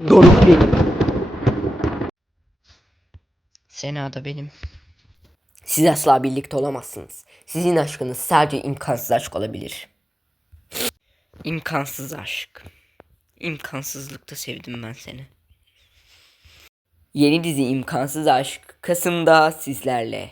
Doruk benim. Sena da benim. Siz asla birlikte olamazsınız. Sizin aşkınız sadece imkansız aşk olabilir. İmkansız aşk. İmkansızlıkta sevdim ben seni. Yeni dizi İmkansız Aşk Kasım'da sizlerle.